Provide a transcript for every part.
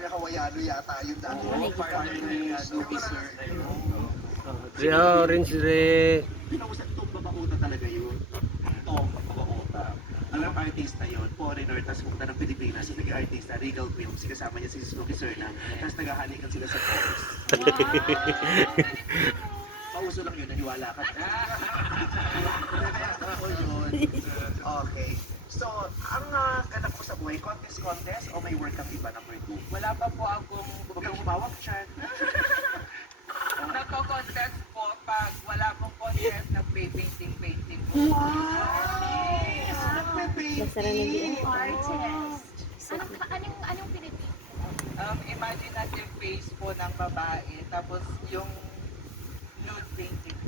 pare Hawaiano yata yun dati. Parang officer. Orange re. Pinausap itong babaota talaga yun. Itong babaota. Alam, artista yun, foreigner, tapos pumunta ng Pilipinas, so naging artista, Regal Films, kasama niya si Snooki Serna, tapos naghahalikan sila sa chorus. Pauso lang yun, naniwala ka. Oo yun. Okay. So, ang ganap mo sa buhay, contest o may work kang iba number 2? Wala pa po akong Huwag kang humawak dyan. nagko-contest po pag wala pong contest na painting po. Nagpe-painting! Artist. Anong pinipili? Imaginative face po ng babae, tapos yung nude painting.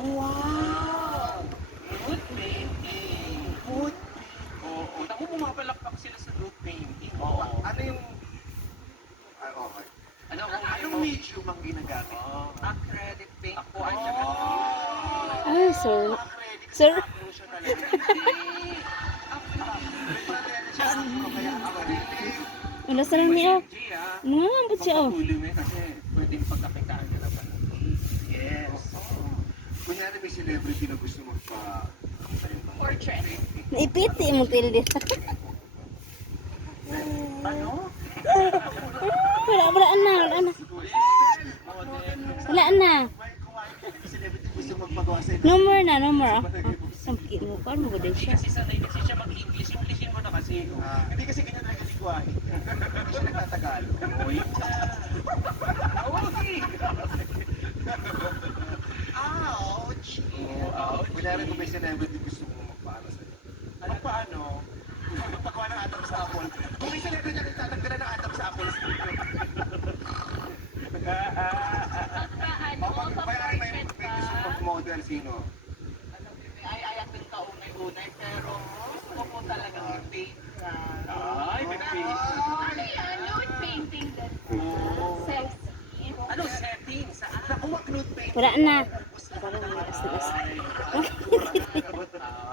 Wow! Nude painting. Good. Oo, naku, pumapalakpak sila sa nude painting. Oo. Ano yung... Ay, okay. Anong medium ang ginagamit? Acrylic paint po at saka Ay, sir. Acrylic Sir. approach na lang. Kaya acrylic. Wala sa lang niya. Ano nga, ba't siya? Pagpatuloy mo kasi pwedeng pagkakitaan ka naman. Yes. Kunyari may celebrity na gusto magpa... Portrait. Naipiti mo tilde. Ano? Wala na. Wala na. May celebrity gusto magpagawa sa No more na, no more. Samkit mo pa, ano ba din siya? Kasi sanay kasi siya mag-English. Englishin mo na kasi. Hindi kasi ganyan talaga lingwahe. Hindi siya nagtatagalog. Oh, yun na. Okay. Ouch! ouch. Kunyari kung may celebrity gusto mo magpaano sa'yo. Magpaano? Magpagawa ng atom sa apple. Kung may celebrity na nagtatanggalan ng atom sa apple, Pagka may portrait gusto mo ba? mag-model, sino? Ay, ayakin ka unay-unay, pero gusto ko po talagang i-paint na. Ay, may paint. Ano yan? Nude painting din. Sexy. Ano setting? Saan? Naku, mag-nude paint. Wala na.